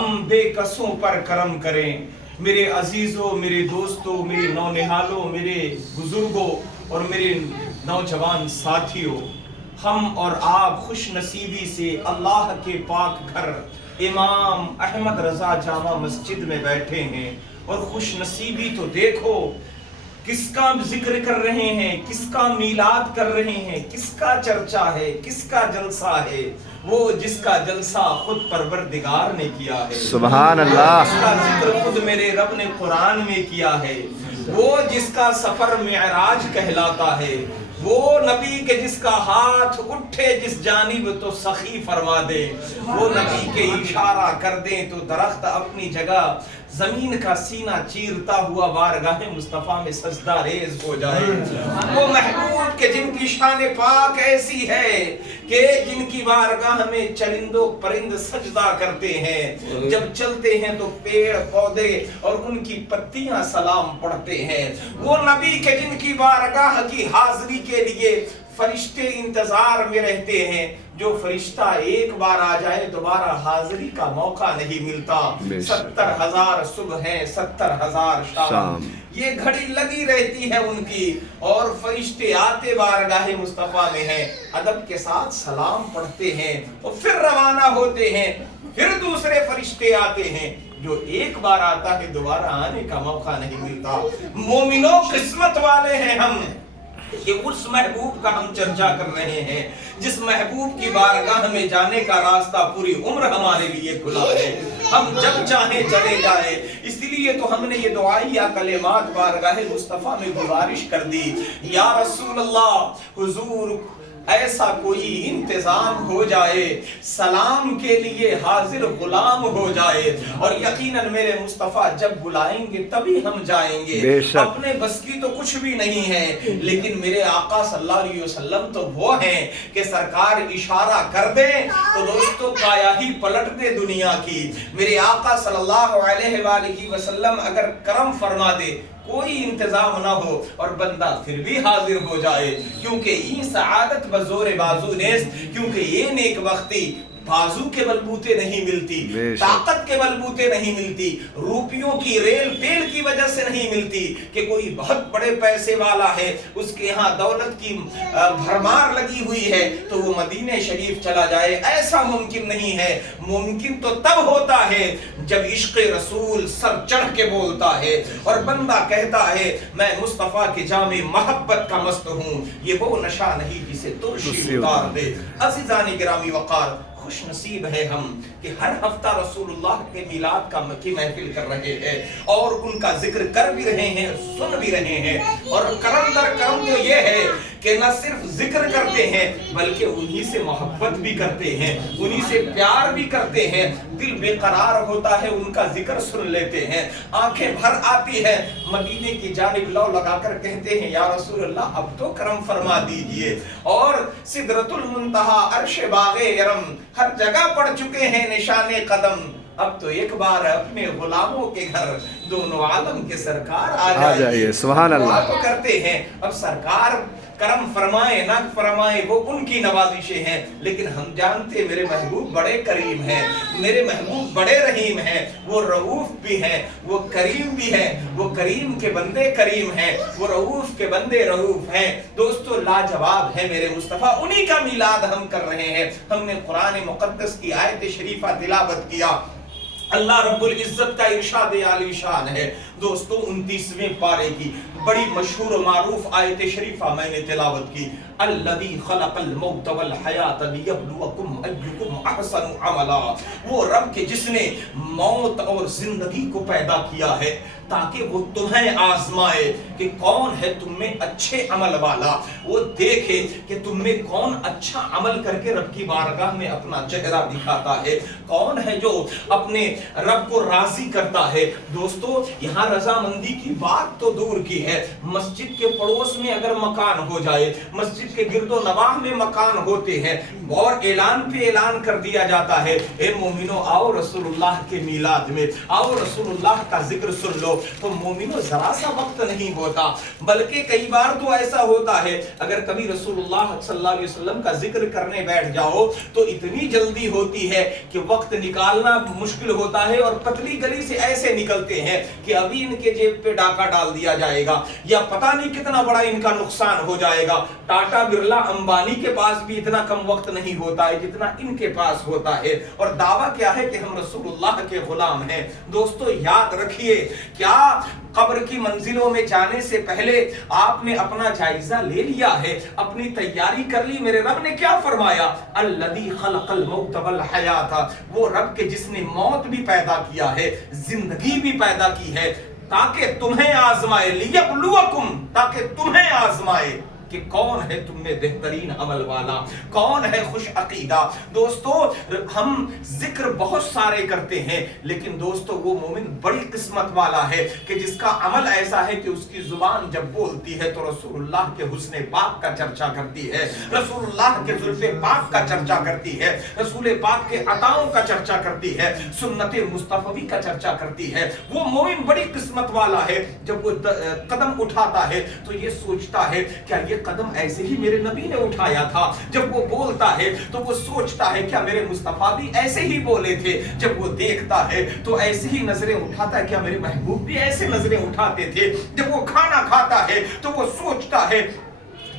ہم بے کسوں پر کرم کریں. میرے عزیزوں، میرے دوستوں، میرے نونہالوں، میرے بزرگوں اور میرے نوجوان ساتھیوں، ہم اور آپ خوش نصیبی سے اللہ کے پاک گھر امام احمد رضا جامع مسجد میں بیٹھے ہیں. اور خوش نصیبی تو دیکھو، کس کا ذکر کر رہے ہیں، کس کا میلاد کر رہے ہیں، کس کا چرچا ہے، کس کا جلسہ ہے؟ وہ جس کا جلسہ خود پروردگار نے کیا ہے، سبحان اللہ، جس کا ذکر خود میرے رب نے قرآن میں کیا ہے، وہ جس کا سفر معراج کہلاتا ہے، وہ نبی کے جس کا ہاتھ اٹھے جس جانب تو سخی فرما دے، وہ نبی کے اشارہ کر دیں تو درخت اپنی جگہ زمین کا سینہ چیرتا ہوا بارگاہ مصطفیٰ میں سجدہ ریز ہو جائے. وہ محبوب کے جن کی شان پاک ایسی ہے کہ جن کی بارگاہ میں چرندوں پرند سجدہ کرتے ہیں، جب چلتے ہیں تو پیڑ پودے اور ان کی پتیاں سلام پڑھتے ہیں. وہ نبی کے جن کی بارگاہ کی حاضری کے لیے فرشتے انتظار میں رہتے ہیں، جو فرشتہ ایک بار آ جائے دوبارہ حاضری کا موقع نہیں ملتا. 70,000 صبح ہیں، 70,000 شام، یہ گھڑی لگی رہتی ہے ان کی، اور فرشتے آتے بارگاہ مصطفیٰ میں ہیں، ادب کے ساتھ سلام پڑھتے ہیں اور پھر روانہ ہوتے ہیں. پھر دوسرے فرشتے آتے ہیں، جو ایک بار آتا ہے دوبارہ آنے کا موقع نہیں ملتا. مومنوں قسمت والے ہیں ہم کہ اس محبوب کا ہم چرچا کر رہے ہیں، جس محبوب کی بارگاہ میں جانے کا راستہ پوری عمر ہمارے لیے کھلا ہے، ہم جب چاہیں چلے جائیں. اس لیے تو ہم نے یہ دعائیہ کلمات بارگاہ مصطفیٰ میں گزارش کر دی، یا رسول اللہ، حضور ایسا کوئی انتظام ہو جائے، سلام کے لیے حاضر غلام ہو جائے، اور یقیناً میرے مصطفیٰ جب بلائیں گے تبھی ہم جائیں گے. اپنے بس کی تو کچھ بھی نہیں ہے، لیکن میرے آقا صلی اللہ علیہ وسلم تو وہ ہیں کہ سرکار اشارہ کر دیں تو دوستو کایا ہی پلٹ دے دنیا کی. میرے آقا صلی اللہ علیہ وآلہ وسلم اگر کرم فرما دے، کوئی انتظام نہ ہو اور بندہ پھر بھی حاضر ہو جائے، کیونکہ یہ سعادت بزور بازو نیست، کیونکہ یہ نیک وقتی بازو کے بلبوتے نہیں ملتی، طاقت کے بلبوتے نہیں ملتی، روپیوں کی ریل پیل کی وجہ سے نہیں ملتی کہ کوئی بہت بڑے پیسے والا ہے، اس کے ہاں دولت کی بھرمار لگی ہوئی ہے تو وہ مدینہ شریف چلا جائے. ایسا ممکن نہیں ہے. ممکن تو تب ہوتا ہے جب عشق رسول سر چڑھ کے بولتا ہے اور بندہ کہتا ہے میں مصطفیٰ کے جام محبت کا مست ہوں. یہ وہ نشہ نہیں جسے ترشی اتار دے. عزیزان گرامی وقار، خوش نصیب ہے ہم کہ ہر ہفتہ رسول اللہ کے میلاد کی محفل کر رہے ہیں اور ان کا ذکر کر بھی رہے ہیں، سن بھی رہے ہیں. اور کرم در کرم تو یہ ہے کہ نہ صرف ذکر کرتے ہیں بلکہ انہی سے محبت بھی کرتے ہیں، انہی سے پیار بھی کرتے ہیں. دل بے قرار ہوتا ہے، ان کا ذکر سن لیتے ہیں، آنکھیں بھر آتی ہیں، مدینے کی جانب لو لگا کر کہتے ہیں یا رسول اللہ اب تو کرم فرما دیجئے. اور سدرۃ المنتہا، عرش باغ ارم، ہر جگہ پڑ چکے ہیں نشان قدم. اب تو ایک بار اپنے غلاموں کے گھر دونوں عالم کے سرکار آ جائیے. سبحان اللہ. دعا تو کرتے ہیں، اب سرکار کرم فرمائے نہ فرمائے وہ ان کی نوازشیں ہیں، لیکن ہم جانتے میرے محبوب بڑے کریم ہیں، میرے محبوب بڑے رحیم ہیں. وہ رؤوف بھی ہیں، وہ کریم بھی ہیں، وہ کریم کے بندے کریم ہیں، وہ رؤوف کے بندے رؤوف ہیں. دوستو لاجواب ہے میرے مصطفیٰ، انہی کا میلاد ہم کر رہے ہیں. ہم نے قرآن مقدس کی آیت شریفہ تلاوت کیا. اللہ رب العزت کا ارشاد عالی شان ہے دوستو، 29ویں پارے کی بڑی مشہور و معروف آیت شریفہ میں نے تلاوت کی. الذی خلق الموت والحیات لیبلوکم ایکم احسن عملا. وہ رب کے جس نے موت اور زندگی کو پیدا کیا ہے تاکہ وہ تمہیں آزمائے کہ کون ہے تم میں اچھے عمل والا. وہ دیکھے کہ تم میں کون اچھا عمل کر کے رب کی بارگاہ میں اپنا چہرہ دکھاتا ہے، کون ہے جو اپنے رب کو راضی کرتا ہے. دوستو یہاں رضامندی کی بات تو دور کی ہے، مسجد کے پڑوس میں اگر مکان ہو جائے، مسجد کے گرد و نواح میں مکان ہوتے ہیں اور اعلان پہ اعلان کر دیا جاتا ہے اے مومنو آؤ رسول اللہ کے میلاد میں، آؤ رسول اللہ کا ذکر سن لو، تو مومنو ذرا سا وقت نہیں ہوتا، بلکہ کئی بار تو ایسا ہوتا ہے اگر کبھی رسول اللہ صلی اللہ علیہ وسلم کا ذکر کرنے بیٹھ جاؤ تو اتنی جلدی ہوتی ہے کہ وقت نکالنا مشکل ہوتا ہے، اور پتلی گلی سے ایسے نکلتے ہیں کہ ابھی ان کے جیب پہ ڈاکہ ڈال دیا جائے گا یا پتہ نہیں کتنا بڑا ان کا نقصان ہو جائے گا۔ ٹاٹا برلا امبانی کے پاس بھی اتنا کم وقت نہیں ہوتا ہے جتنا ان کے پاس ہوتا ہے، اور دعویٰ کیا ہے کہ ہم رسول اللہ کے غلام ہیں۔ دوستو یاد رکھیے، کیا قبر کی منزلوں میں جانے سے پہلے آپ نے اپنا جائزہ لے لیا ہے، اپنی تیاری کر لی؟ میرے رب نے کیا فرمایا؟ الذی خلق الموت والحیات، وہ رب کے جس نے موت بھی پیدا کیا ہے، زندگی بھی پیدا کی ہے تاکہ تمہیں آزمائے، لیبلوکم، تاکہ تمہیں آزمائے کہ کون ہے تم میں بہترین عمل والا، کون ہے خوش عقیدہ۔ دوستو ہم ذکر بہت سارے کرتے ہیں، لیکن دوستو وہ مومن بڑی قسمت والا ہے کہ جس کا عمل ایسا ہے کہ اس کی زبان جب بولتی ہے تو رسول اللہ کے حسن پاک کا چرچا کرتی ہے، رسول اللہ کے زلف پاک کا چرچا کرتی ہے، رسول پاک کے عطاؤں کا چرچا کرتی ہے، سنت مصطفی کا چرچا کرتی ہے۔ وہ مومن بڑی قسمت والا ہے، جب وہ قدم اٹھاتا ہے تو یہ سوچتا ہے کیا یہ قدم ایسے ہی میرے نبی نے اٹھایا تھا؟ جب وہ بولتا ہے تو وہ سوچتا ہے کیا میرے مصطفیٰ بھی ایسے ہی بولے تھے؟ جب وہ دیکھتا ہے تو ایسے ہی نظریں اٹھاتا ہے، کیا میرے محبوب بھی ایسے نظریں اٹھاتے تھے؟ جب وہ کھانا کھاتا ہے تو وہ سوچتا ہے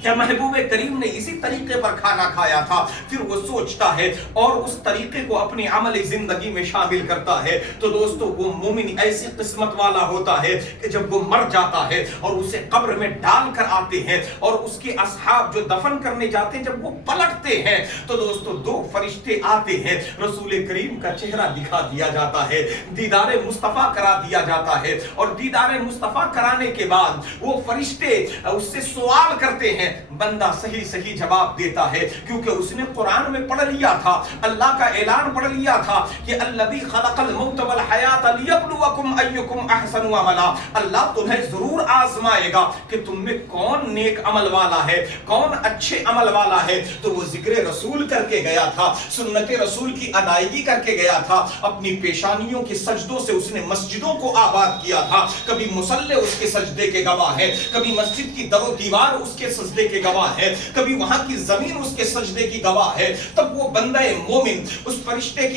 کیا محبوب کریم نے اسی طریقے پر کھانا کھایا تھا؟ پھر وہ سوچتا ہے اور اس طریقے کو اپنی عملی زندگی میں شامل کرتا ہے۔ تو دوستو وہ مومن ایسی قسمت والا ہوتا ہے کہ جب وہ مر جاتا ہے اور اسے قبر میں ڈال کر آتے ہیں اور اس کے اصحاب جو دفن کرنے جاتے ہیں جب وہ پلٹتے ہیں تو دوستو دو فرشتے آتے ہیں، رسول کریم کا چہرہ دکھا دیا جاتا ہے، دیدار مصطفیٰ کرا دیا جاتا ہے، اور دیدار مصطفیٰ کرانے کے بعد وہ فرشتے اس سے سوال کرتے ہیں، بندہ صحیح جواب دیتا ہے کیونکہ اس نے قرآن میں پڑھ لیا تھا، اللہ کا اعلان پڑھ لیا تھا کہ الذی خلق الموت والحیات لیبلوکم ایکم احسن عملا، اللہ تمہیں ضرور آزمائے گا کہ تم میں کون نیک عمل والا ہے، کون اچھے عمل والا ہے۔ تو وہ ذکر رسول کر کے گیا تھا، سنت رسول کی ادائیگی کر کے گیا تھا، اپنی پیشانیوں کے سجدوں سے اس نے مسجدوں کو آباد کیا تھا، کبھی مصلے اس کے سجدے کے گواہ ہے، کبھی مسجد کی در و دیوار اس کے سجدے کے گواہ ہے، کبھی وہاں کی زمین اس کے سجدے کی گواہ ہے۔ تب وہ بندہ مومن اس فرشتے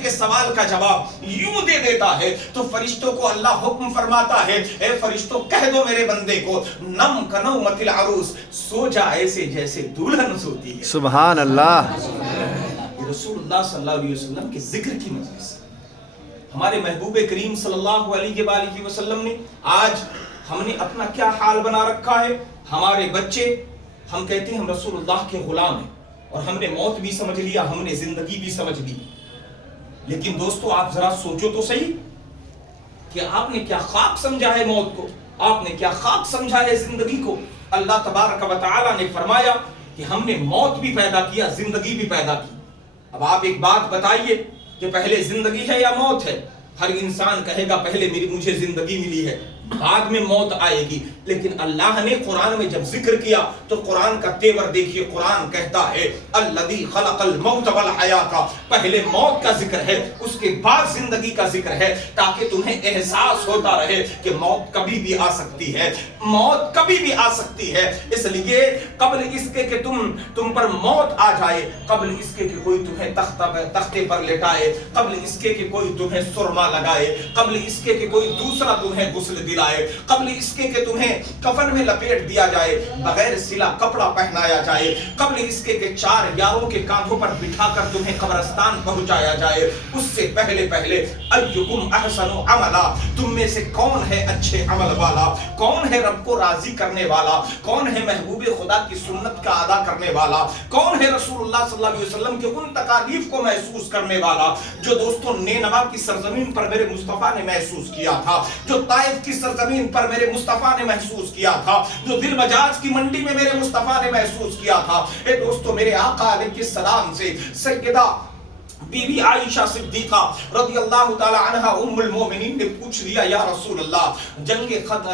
کے سوال کا جواب یوں دے دیتا ہے تو فرشتوں کو اللہ حکم فرماتا ہے، اے فرشتوں کہہ دو میرے بندے کو، نم کنومت العروس، سو جا ایسے جیسے دلہن سوتی ہے۔ سبحان اللہ۔ یہ رسول اللہ صلی اللہ علیہ وسلم کے ذکر کی مجلس، ہمارے محبوب کریم صلی اللہ علیہ وآلہ وسلم نے آج ہم نے اپنا کیا حال بنا رکھا ہے؟ ہمارے بچے، ہم کہتے ہیں ہم رسول اللہ کے غلام ہیں، اور ہم نے موت بھی سمجھ لیا، ہم نے زندگی بھی سمجھ لی، لیکن دوستو آپ ذرا سوچو تو صحیح کہ آپ نے کیا خواب سمجھا ہے موت کو، آپ نے کیا خواب سمجھا ہے زندگی کو۔ اللہ تبارک و تعالی نے فرمایا کہ ہم نے موت بھی پیدا کیا، زندگی بھی پیدا کی۔ اب آپ ایک بات بتائیے کہ پہلے زندگی ہے یا موت ہے؟ ہر انسان کہے گا پہلے مجھے زندگی ملی ہے، بعد میں موت آئے گی، لیکن اللہ نے قرآن میں جب ذکر کیا تو قرآن کا تیور دیکھیے، قرآن کہتا ہے الذی خلق الموت والحیات، پہلے موت کا ذکر ہے، اس کے بعد زندگی کا ذکر ہے، تاکہ تمہیں احساس ہوتا رہے کہ موت کبھی بھی آ سکتی ہے، موت کبھی بھی آ سکتی ہے۔ اس لیے قبل اس کے کہ تم پر موت آ جائے، قبل اس کے کہ کوئی تمہیں تختے پر لٹائے، قبل اس کے کہ کوئی تمہیں سرما لگائے، قبل اس کے کہ کوئی دوسرا تمہیں غسل دلائے، قبل اس کے کہ تمہیں کفن میں لپیٹ دیا جائے، بغیر سلا کپڑا پہنایا جائے، قبل اس کے کہ 4 یاروں کے کاندھوں پر بٹھا کر تمہیں قبرستان پہنچایا جائے، اس سے پہلے ایکم احسن عملا، تم میں سے کون ہے اچھے عمل والا، کون ہے رب کو راضی کرنے والا، کون ہے محبوب خدا کی سنت کا ادا کرنے والا، کون ہے رسول اللہ صلی اللہ علیہ وسلم کے ان تکالیف کو محسوس کرنے والا جو دوستوں نینوا کی سرزمین پر میرے مصطفیٰ نے محسوس کیا تھا، جو طائف کی سرزمین پر میرے مصطفیٰ نے محسوس کیا تھا، جو دل مجاز کی منڈی میں میرے مصطفیٰ نے محسوس کیا تھا۔ اے دوستو میرے آقا علیہ السلام سے سیدہ بی بی عائشہ صدیقہ رضی اللہ تعالی عنہا ام المومنین نے پوچھ لیا یا رسول اللہ جنگ احد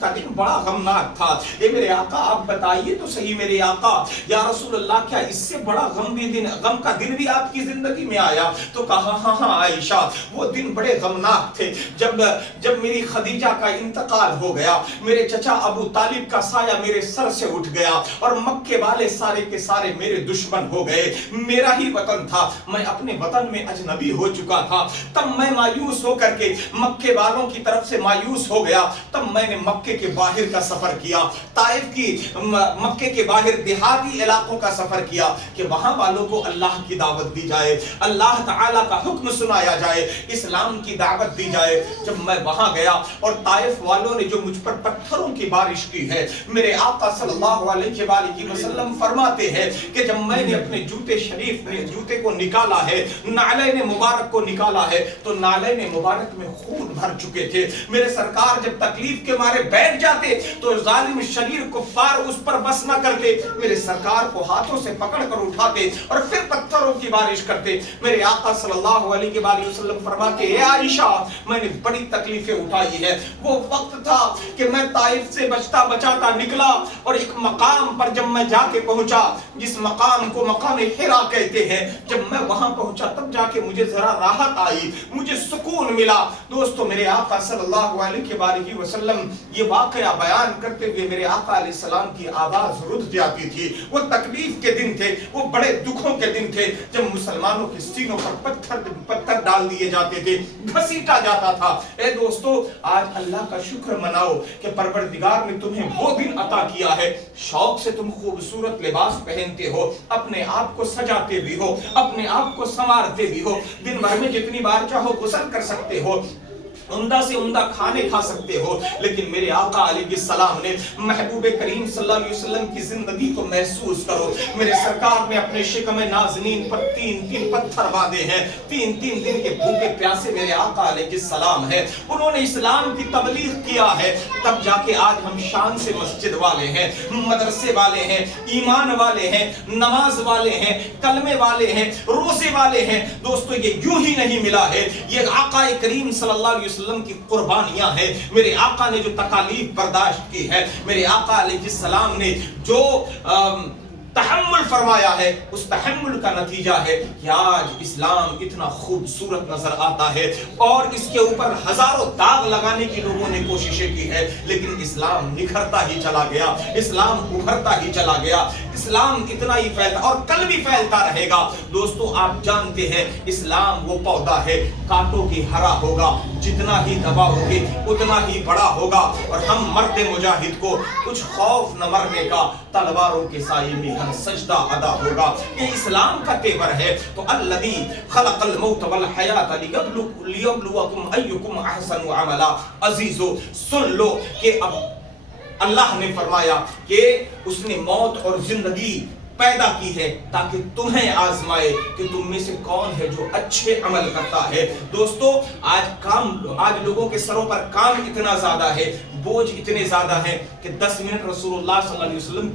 کا دن بڑا غمناک تھا، اے میرے آقا آپ بتائیے تو صحیح میرے آقا، یا رسول اللہ کیا اس سے بڑا غم کا دن بھی آپ کی زندگی میں آیا؟ تو کہا ہاں ہاں عائشہ وہ دن بڑے غمناک تھے جب میری خدیجہ کا انتقال ہو گیا، میرے چچا ابو طالب کا سایہ میرے سر سے اٹھ گیا اور مکے والے سارے کے سارے میرے دشمن ہو گئے، میرا ہی وطن تھا، میں اپنے وطن میں اجنبی ہو چکا تھا، تب میں مایوس ہو کر کے مکے والوں کی طرف سے مایوس ہو گیا، تب میں نے مکے کے باہر کا سفر کیا، طائف کی مکے کے باہر دیہاتی علاقوں کا سفر کیا کہ وہاں والوں کو اللہ کی دعوت دی جائے، اللہ تعالیٰ کا حکم سنایا جائے، اسلام کی دعوت دی جائے۔ جب میں وہاں گیا اور طائف والوں نے جو مجھ پر پتھروں کی بارش کی ہے، میرے آقا صلی اللہ علیہ وآلہ وسلم فرماتے ہیں کہ جب میں نے اپنے جوتے کو نکالا ہے، نعلین مبارک کو نکالا ہے، تو نعلین مبارک میں خون بھر چکے تھے۔ میرے سرکار جب تکلیف کے مارے بیٹھ جاتے تو ظالم شریر کفار اس پر بس نہ کرتے، میرے سرکار کو ہاتھوں سے پکڑ کر اٹھاتے اور پھر پتھروں کی بارش کرتے۔ میرے آقا صلی اللہ علیہ وآلہ وسلم فرماتے اے عائشہ میں نے بڑی تکلیفیں اٹھائی ہے، وہ وقت تھا کہ میں طائف سے بچتا بچاتا نکلا اور ایک مقام پر جب میں جا کے پہنچا جس مقام کو مقام حرا کہتے ہیں، جب میں وہاں پہنچا تب جا کے مجھے ذرا راحت آئی، مجھے سکون ملا۔ دوستو میرے آقا صلی اللہ علیہ وآلہ وسلم یہ واقعہ بیان کرتے ہوئے میرے آقا علیہ السلام کی آواز رد جاتی تھی۔ وہ تکلیف کے دن تھے، وہ بڑے دکھوں کے دن تھے جب مسلمانوں کے سینوں پر پتھر ڈال دیے جاتے تھے، گھسیٹا جاتا تھا۔ اے دوستو آج اللہ کا شکر مناؤ کہ پروردگار نے تمہیں وہ دن عطا کیا ہے، شوق سے تم خوبصورت لباس پہنتے ہو، اپنے آپ کو سجاتے بھی ہو، اپنے آپ کو سنوارتے بھی ہو، دن بھر میں جتنی بار چاہو غسل کر سکتے ہو، عمدہ سے عمدہ کھانے کھا سکتے ہو، لیکن میرے آقا علیہ السلام نے محبوب کریم صلی اللہ علیہ وسلم کی زندگی کو محسوس کرو۔ میرے سرکار نے اپنے شکم نازنین پر تین پتھر باندھے ہیں، تین دن کے بھوکے پیاسے میرے آقا علیہ السلام ہے، انہوں نے اسلام کی تبلیغ کیا ہے، تب جا کے آج ہم شان سے مسجد والے ہیں، مدرسے والے ہیں، ایمان والے ہیں، نماز والے ہیں، کلمے والے ہیں، روزے والے ہیں۔ دوستو یہ یوں ہی نہیں ملا ہے، یہ آقا کریم صلی اللہ علیہ وسلم کی قربانیاں ہیں، میرے آقا نے جو تکالیف برداشت کی ہے، میرے آقا علیہ السلام نے جو تحمل فرمایا ہے، اس تحمل کا نتیجہ ہے کہ آج اسلام اتنا خوبصورت نظر آتا ہے، اور اس کے اوپر ہزاروں داغ لگانے کی لوگوں نے کوششیں کی ہے، لیکن اسلام نکھرتا ہی چلا گیا، اسلام ابھرتا ہی چلا گیا، اسلام اتنا ہی پھیلتا اور کل بھی پھیلتا رہے گا۔ دوستو آپ جانتے ہیں اسلام وہ پودا ہے، کانٹوں کی ہرا ہوگا، جتنا ہی دباؤ گے اتنا ہی بڑا ہوگا، اور ہم مرد مجاہد کو کچھ خوف نہ مرنے کا، تلواروں کے سائے میں ہر سجدہ ادا ہوگا۔ یہ اسلام کا تیور ہے۔ تو الذی خلق الموت والحیات لیبلوکم ایکم احسن عملا، عزیزو سن لو کہ اب اللہ نے فرمایا کہ اس نے موت اور زندگی پیدا کی ہے تاکہ تمہیں آزمائے کہ تم میں سے کون ہے جو اچھے عمل کرتا ہے۔ دوستو آج لوگوں کے سروں پر کام اتنا زیادہ ہے، بوجھ اتنے زیادہ ہیں کہ 10 منٹ رسول اللہ صلی اللہ علیہ وسلم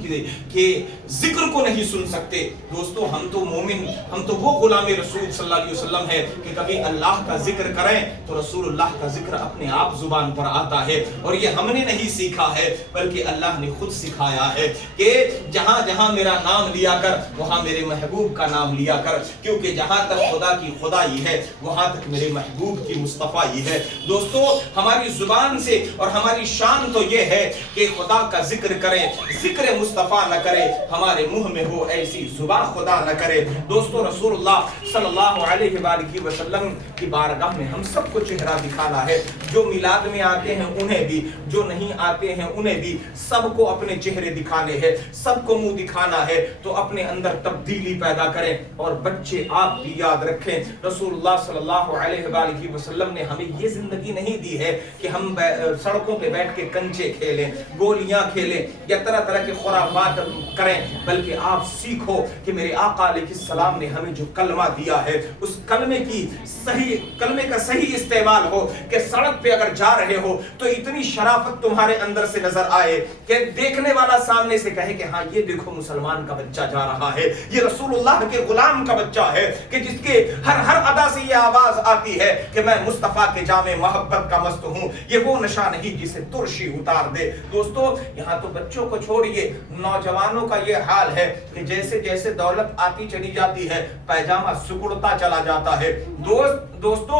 کے ذکر کو نہیں سن سکتے۔ دوستو ہم تو مومن، ہم تو وہ غلام رسول صلی اللہ علیہ وسلم ہے کہ کبھی اللہ کا ذکر کریں تو رسول اللہ کا ذکر اپنے آپ زبان پر آتا ہے، اور یہ ہم نے نہیں سیکھا ہے بلکہ اللہ نے خود سکھایا ہے کہ جہاں جہاں میرا نام لیا کر وہاں میرے محبوب کا نام لیا کر، کیونکہ جہاں تک خدا کی خدائی ہے وہاں تک میرے محبوب کی مصطفیٰ ہے۔ دوستو ہماری زبان سے اور ہماری شان تو یہ ہے کہ خدا کا ذکر کریں، ذکر مصطفیٰ نہ کرے، ہمارے منہ میں ہو ایسی زبان خدا نہ کرے۔ دوستو رسول اللہ صلی اللہ علیہ وآلہ وسلم کی بارگاہ میں ہم سب کو چہرہ دکھانا ہے، جو میلاد میں آتے ہیں انہیں بھی، جو نہیں آتے ہیں انہیں بھی، سب کو اپنے چہرے دکھانے ہیں، سب کو منہ دکھانا ہے، تو اپنے اندر تبدیلی پیدا کریں۔ اور بچے آپ بھی یاد رکھیں رسول اللہ صلی اللہ علیہ وآلہ وسلم نے ہمیں یہ زندگی نہیں دی ہے کہ ہم سڑکوں پہ بیٹھ کے کنچے کھیلیں، گولیاں کھیلیں یا طرح طرح کے خرافات کریں، بلکہ آپ سیکھو کہ میرے آقا علیہ السلام نے ہمیں جو کلمہ دیا ہے اس کلمے کا صحیح استعمال ہو، کہ سڑک پہ اگر جا رہے ہو تو اتنی شرافت تمہارے اندر سے نظر آئے کہ دیکھنے والا سامنے سے کہے کہ ہاں یہ دیکھو مسلمان کا بچہ جا رہا ہے، یہ رسول اللہ کے غلام کا بچہ ہے کہ جس کے ہر ادا سے یہ آواز آتی ہے کہ میں مصطفیٰ کے جام محبت کا مست ہوں، یہ وہ نشہ نہیں جسے ترشی اتار دے۔ دوستو یہاں تو بچوں کو چھوڑیے، نوجوانوں کا یہ حال ہے کہ جیسے جیسے دولت آتی چلی جاتی ہے پیجامہ سکڑتا چلا جاتا ہے۔ دوستو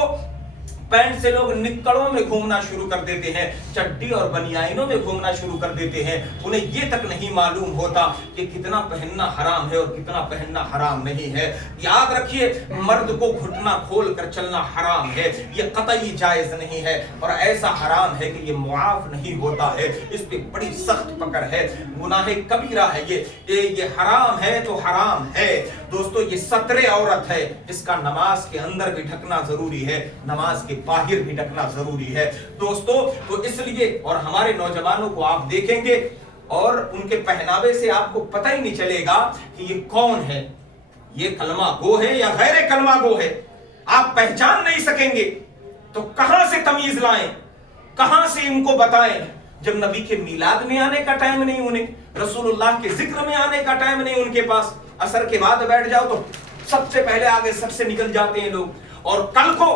پینٹ سے لوگ نکڑوں میں گھومنا شروع کر دیتے ہیں، چڈی اور بنیانوں میں گھومنا شروع کر دیتے ہیں، انہیں یہ تک نہیں معلوم ہوتا کہ کتنا پہننا حرام ہے اور کتنا پہننا حرام نہیں ہے۔ یاد رکھیے مرد کو گھٹنا کھول کر چلنا حرام ہے، یہ قطعی جائز نہیں ہے اور ایسا حرام ہے کہ یہ معاف نہیں ہوتا ہے، اس پہ بڑی سخت پکڑ ہے، گناہ کبیرہ ہے، یہ حرام ہے تو حرام ہے۔ دوستو یہ ستر عورت ہے، اس کا نماز کے اندر بھی ڈھکنا ضروری ہے، نماز کے باہر بھی ڈھکنا ضروری ہے۔ دوستو تو اس لیے اور ہمارے نوجوانوں کو آپ دیکھیں گے اور ان کے پہناوے سے آپ کو پتہ ہی نہیں چلے گا کہ یہ کون ہے، یہ کلمہ گو ہے یا غیر کلمہ گو ہے، آپ پہچان نہیں سکیں گے۔ تو کہاں سے تمیز لائیں، کہاں سے ان کو بتائیں جب نبی کے میلاد میں آنے کا ٹائم نہیں، انہیں رسول اللہ کے ذکر میں آنے کا ٹائم نہیں ان کے پاس، عصر کے بعد بیٹھ جاؤ تو سب سے پہلے آگے سب سے نکل جاتے ہیں لوگ۔ اور کل کو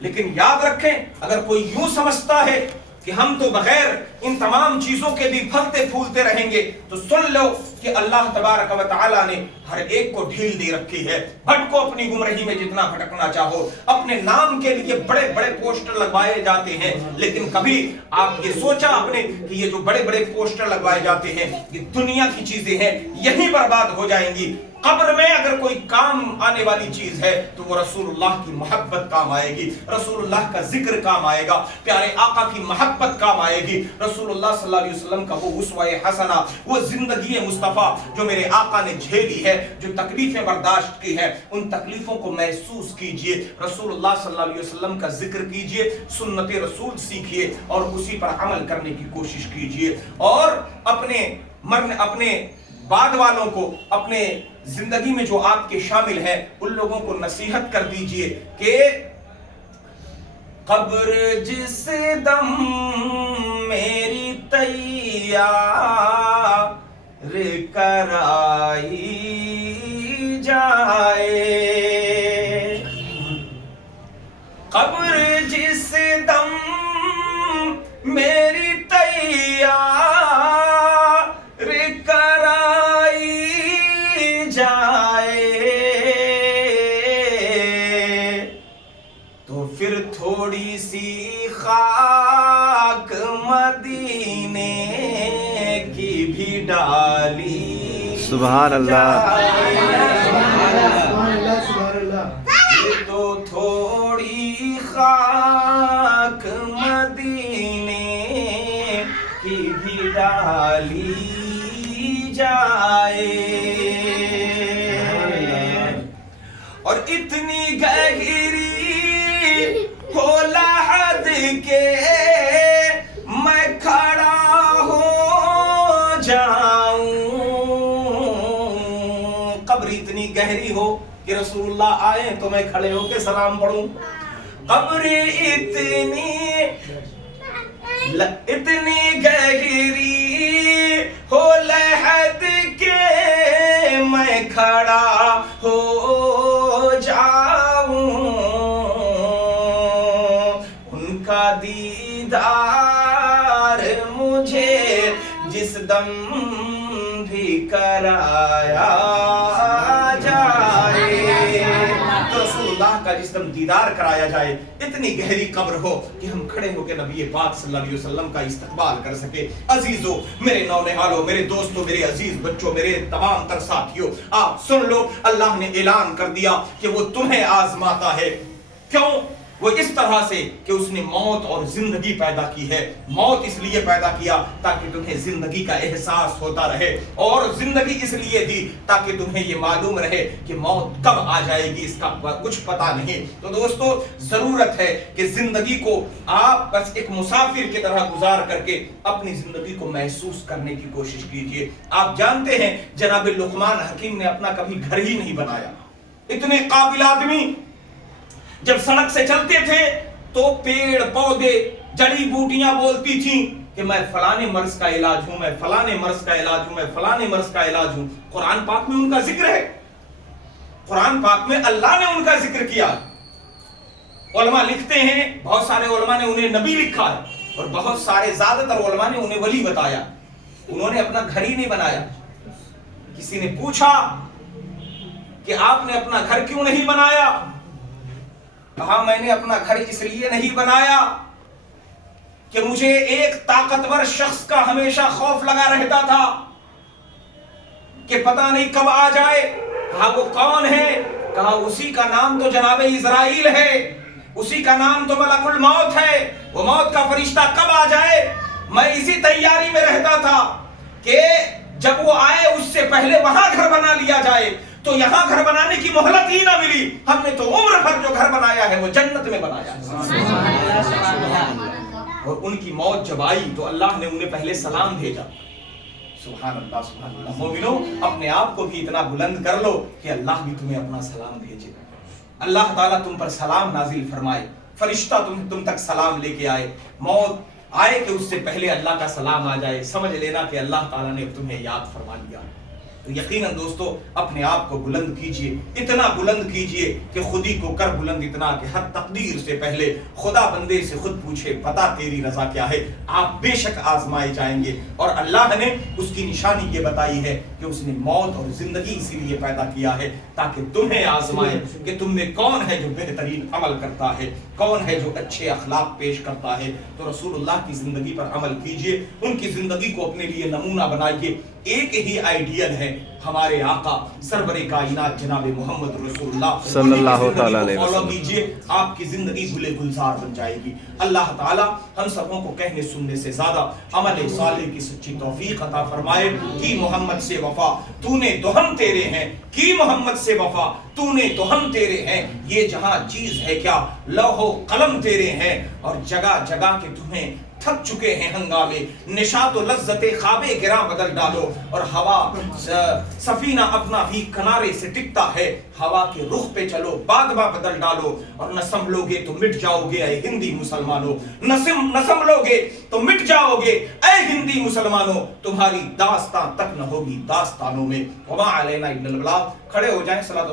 لیکن یاد رکھیں اگر کوئی یوں سمجھتا ہے کہ ہم تو بغیر ان تمام چیزوں کے بھی پھلتے پھولتے رہیں گے تو سن لو کہ اللہ تبارک و تعالیٰ نے ہر ایک کو ڈھیل دے رکھی ہے۔ بھٹکو اپنی گمراہی میں جتنا بھٹکنا چاہو، اپنے نام کے لیے بڑے بڑے پوسٹر لگوائے جاتے ہیں، لیکن کبھی آپ یہ سوچا اپنے کہ یہ جو بڑے بڑے پوسٹر لگوائے جاتے ہیں یہ دنیا کی چیزیں ہیں، یہی برباد ہو جائیں گی۔ قبر میں اگر کوئی کام آنے والی چیز ہے تو وہ رسول اللہ کی محبت کام آئے گی، رسول اللہ کا ذکر کام آئے گا، پیارے آقا کی محبت کام آئے گی، رسول اللہ صلی اللہ علیہ وسلم کا وہ اسوہ حسنہ، وہ زندگی مصطفیٰ جو میرے آقا نے جھیلی ہے، جو تکلیفیں برداشت کی ہیں، ان تکلیفوں کو محسوس کیجئے، رسول اللہ صلی اللہ علیہ وسلم کا ذکر کیجئے، سنت رسول سیکھیے اور اسی پر عمل کرنے کی کوشش کیجئے، اور اپنے بعد والوں کو، اپنے زندگی میں جو آپ کے شامل ہیں ان لوگوں کو نصیحت کر دیجئے کہ قبر جس دم میری تیار کرائی جائے، قبر جس دم میری تیار تھوڑی سی خاک مدینے کی بھی ڈالی سبحان اللہ، یہ تو تھوڑی خاک مدینے کی بھی ڈالی جائے، اور اتنی گہری ہو لحد کے میں کھڑا ہو جاؤں، قبر اتنی گہری ہو کہ رسول اللہ آئے تو میں کھڑے ہو کے سلام پڑھوں، قبر اتنی گہری ہو لحد کے میں کھڑا ہو جاؤں، کا دیدار مجھے جس دم بھی کرایا جائے، تو رسول اللہ کا جس دم دیدار کرایا جائے، اتنی گہری قبر ہو کہ ہم کھڑے ہو کے نبی پاک صلی اللہ علیہ وسلم کا استقبال کر سکے۔ عزیزو، میرے نونہالوں، میرے دوستوں، میرے عزیز بچوں، میرے تمام تر ساتھیوں، آپ سن لو، اللہ نے اعلان کر دیا کہ وہ تمہیں آزماتا ہے۔ کیوں؟ وہ اس طرح سے کہ اس نے موت اور زندگی پیدا کی ہے، موت اس لیے پیدا کیا تاکہ تمہیں زندگی کا احساس ہوتا رہے، اور زندگی اس لیے دی تاکہ تمہیں یہ معلوم رہے کہ موت کب آ جائے گی اس کا کچھ پتہ نہیں۔ تو دوستو ضرورت ہے کہ زندگی کو آپ بس ایک مسافر کی طرح گزار کر کے اپنی زندگی کو محسوس کرنے کی کوشش کیجئے۔ آپ جانتے ہیں جناب لقمان حکیم نے اپنا کبھی گھر ہی نہیں بنایا، اتنے قابل آدمی جب سڑک سے چلتے تھے تو پیڑ پودے جڑی بوٹیاں بولتی تھیں کہ میں فلانے مرض کا علاج ہوں، میں فلانے مرض کا علاج ہوں، میں فلانے مرض کا علاج ہوں. قرآن پاک میں ان کا ذکر ہے، قرآن پاک میں اللہ نے ان کا ذکر کیا. علماء لکھتے ہیں، بہت سارے علماء نے انہیں نبی لکھا ہے اور بہت سارے زیادہ تر علماء نے انہیں ولی بتایا. انہوں نے اپنا گھر ہی نہیں بنایا. کسی نے پوچھا کہ آپ نے اپنا گھر کیوں نہیں بنایا؟ کہا میں نے اپنا گھر اس لیے نہیں بنایا کہ مجھے ایک طاقتور شخص کا ہمیشہ خوف لگا رہتا تھا کہ پتہ نہیں کب آ جائے. کہا وہ کون ہے؟ کہا اسی کا نام تو جناب اسرائیل ہے، اسی کا نام تو ملک الموت ہے. وہ موت کا فرشتہ کب آ جائے، میں اسی تیاری میں رہتا تھا کہ جب وہ آئے اس سے پہلے وہاں گھر بنا لیا جائے. تو یہاں گھر بنانے کی مہلت ہی نہ ملی. ہم نے تو عمر بھر جو گھر بنایا ہے وہ جنت میں بنایا ہے. اور ان کی موت جب آئی تو اللہ نے انہیں پہلے سلام بھیجا. سبحان اللہ سبحان اللہ. مومنو اپنے آپ کو بھی اتنا بلند کر لو کہ اللہ بھی تمہیں اپنا سلام بھیجے. اللہ تعالیٰ تم پر سلام نازل فرمائے، فرشتہ تم تک سلام لے کے آئے، موت آئے کہ اس سے پہلے اللہ کا سلام آ جائے. سمجھ لینا کہ اللہ تعالیٰ نے تمہیں یاد فرما لیا. تو یقیناً دوستو اپنے آپ کو بلند کیجئے، اتنا بلند کیجئے کہ خودی کو کر بلند اتنا کہ ہر تقدیر سے پہلے خدا بندے سے خود پوچھے بتا تیری رضا کیا ہے. آپ بے شک آزمائے جائیں گے. اور اللہ نے اس کی نشانی یہ بتائی ہے کہ اس نے موت اور زندگی اسی لیے پیدا کیا ہے تاکہ تمہیں آزمائے کہ تم میں کون ہے جو بہترین عمل کرتا ہے، کون ہے جو اچھے اخلاق پیش کرتا ہے. تو رسول اللہ کی زندگی پر عمل کیجئے، ان کی زندگی کو اپنے لیے نمونہ بنائیے. ایک ہی آئیڈیل ہے ہمارے آقا سرور کائنات جناب محمد رسول اللہ صلی اللہ علیہ وسلم. فالو کیجئے، آپ کی زندگی گلے گلزار بن جائے گی. اللہ تعالی ہم سبوں کو کہنے سننے سے زیادہ عمل صالح کی سچی توفیق عطا فرمائے. کی محمد سے وفا تو نے تو ہم تیرے ہیں، کی محمد سے وفا تو نے تو ہم تیرے ہیں. یہ جہاں چیز ہے کیا لوح و قلم تیرے ہیں، اور جگہ جگہ کے تمہیں تھک چکے ہیں ہنگامے. نشاط و لذت خواب گراں بدل ڈالو، اور ہوا سفینہ اپنا بھی کنارے سے ٹکتا ہے. ہوا کے رخ پہ چلو، بادبہ بدل ڈالو، اور نہ سنبھلو گے تو مٹ جاؤ گے اے ہندی مسلمانوں. نہ سنبھلو گے تو مٹ جاؤ گے اے ہندی مسلمانوں. تمہاری داستان تک نہ ہوگی داستانوں میں. وما علینا الا البلاغ. کھڑے ہو جائیں. صلاۃ